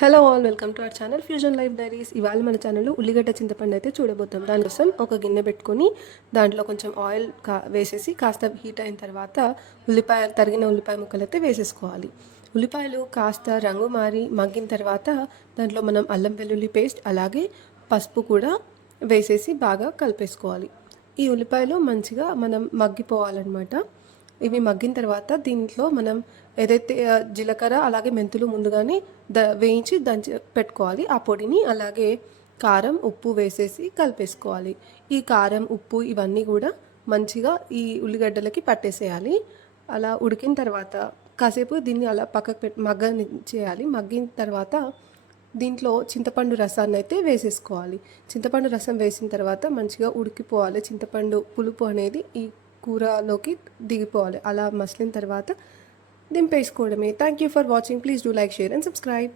Hello all, welcome to our channel fusion life diaries. ఇవాళ మన ఛానల్లో ఉల్లిగడ్డ చింతపండు అయితే చూడబోతాం. దానికోసం ఒక గిన్నె పెట్టుకొని దాంట్లో కొంచెం ఆయిల్ వేసేసి కాస్త హీట్ అయిన తర్వాత తరిగిన ఉల్లిపాయ ముక్కలు అయితే వేసేసుకోవాలి. ఉల్లిపాయలు కాస్త రంగు మారి మగ్గిన తర్వాత దాంట్లో మనం అల్లం వెల్లుల్లి పేస్ట్ అలాగే పసుపు కూడా వేసేసి బాగా కలిపేసుకోవాలి. ఈ ఉల్లిపాయలు మంచిగా మనం మగ్గిపోవాలన్నమాట. ఇవి మగ్గిన తర్వాత దీంట్లో మనం ఏదైతే జీలకర్ర అలాగే మెంతులు ముందుగానే వేయించి దంచి పెట్టుకోవాలి. ఆ పొడిని అలాగే కారం ఉప్పు వేసేసి కలిపేసుకోవాలి. ఈ కారం ఉప్పు ఇవన్నీ కూడా మంచిగా ఈ ఉల్లిగడ్డలకి పట్టేసేయాలి. అలా ఉడికిన తర్వాత కాసేపు దీన్ని అలా పక్కకు చేయాలి. మగ్గిన తర్వాత దీంట్లో చింతపండు రసాన్ని అయితే వేసేసుకోవాలి. చింతపండు రసం వేసిన తర్వాత మంచిగా ఉడికిపోవాలి. చింతపండు పులుపు అనేది ఈ కూరలోకి దిగిపోవాలి. అలా మసిలిన తర్వాత దింపేసుకోవడమే. Thank you for watching. Please do like, share and subscribe.